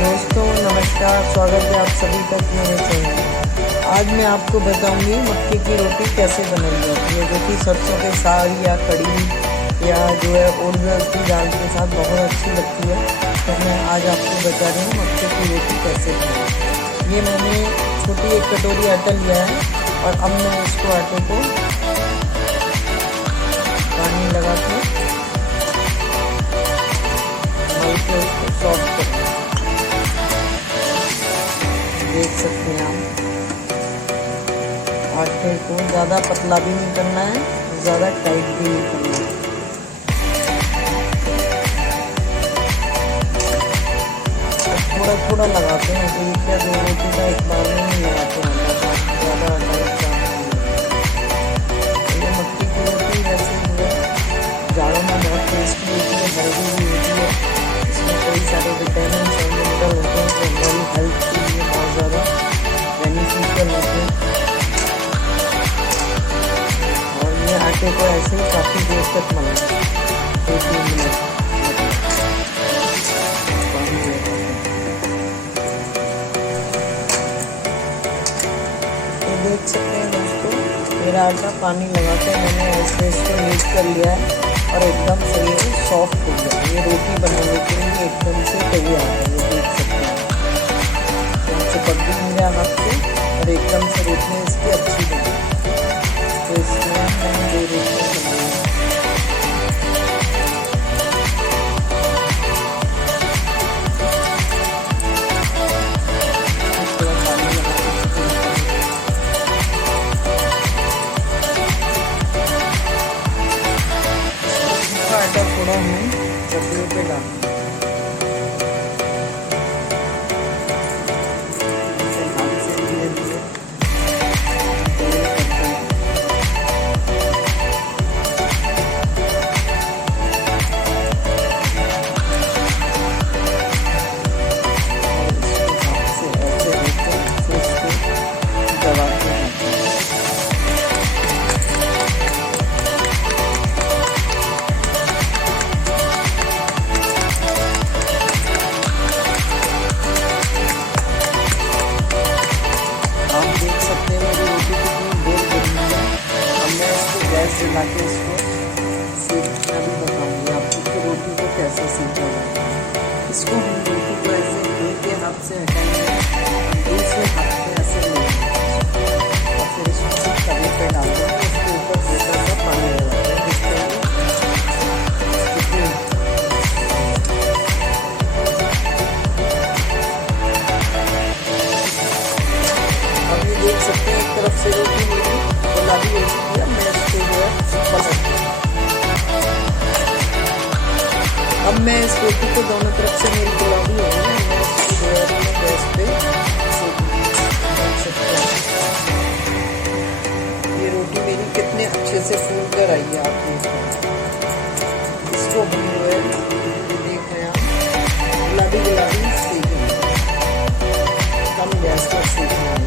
दोस्तों नमस्कार, स्वागत है आप सभी का मेरे चैनल। आज मैं आपको बताऊंगी मक्के की रोटी कैसे बनाई जाती है, जो कि सरसों के साग या कढ़ी या जो है उड़द की दाल के साथ बहुत अच्छी लगती है। तो मैं आज आपको बता रही हूँ मक्के की रोटी कैसे बनाएं। ये मैंने छोटी एक कटोरी आटा लिया है और अब मैं इसको आटे को पानी लगा के मल के उसको सॉफ्ट करूँगा। देख सकते हैं आप, आटे को ज़्यादा पतला भी नहीं करना है, ज़्यादा टाइट भी नहीं करना है। थोड़ा थोड़ा लगाते हैं, तो ये क्या दो रोटी का एक बार में नहीं लगाते हैं, ज़्यादा टाइट ये मक्की की रोटी वैसे जाड़ों में बहुत टेस्टी होती है, हेल्दी भी होती है। इसमें कई सारे विटामिन और मिनरल होते हैं जो हमारी हेल्थ के लिए बहुत ज़्यादा बेनिफिशियल होते हैं। और ये आटे को ऐसे ही काफ़ी देर तक मलना, 2-3 मिनट। तो देख सकते हैं दोस्तों, मेरा आटा पानी लगा के मैंने ऐसे इसको नीट कर लिया है और एकदम से ये सॉफ्ट हो गया। ये रोटी बनाने के लिए एकदम से तैयार है, ये देख सकते हैं। चिपक भी नहीं रहा हाथ से और एकदम से रोटियाँ इसकी अच्छी बनी। तो इसमें हम 2 रोटियाँ बनाएंगे। थोड़ा पानी लगा के आटा थोड़ा हमें चटनी पे डालना है। ला के इसको सीखना भी बताऊंगी आपको कि रोटी को कैसे सीखा जाता है। इसको हम रोटी को ऐसे एक के हाथ से हटाएंगे, दूसरे हाथ से ऐसे लेंगे और फिर इसको तवे पे डाल देंगे। उसके ऊपर हल्का सा पानी लगाते हैं, जिससे अब ये देख सकते हैं एक तरफ से रोटी मेरी गुलाबी हो चुकी है। मैं इसको जो है अब मैं इस रोटी को दोनों तरफ से मेरी गुलाबी हो गई है, मैं इसको जो है अपने गैस पे देख सकते हैं। ये रोटी मेरी कितने अच्छे से फूल कर आई है, आप देखो। इसको हम जो है देख रहे हैं गुलाबी गुलाबी सेकेंगे, कम गैस पर सेकना है।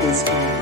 Peace.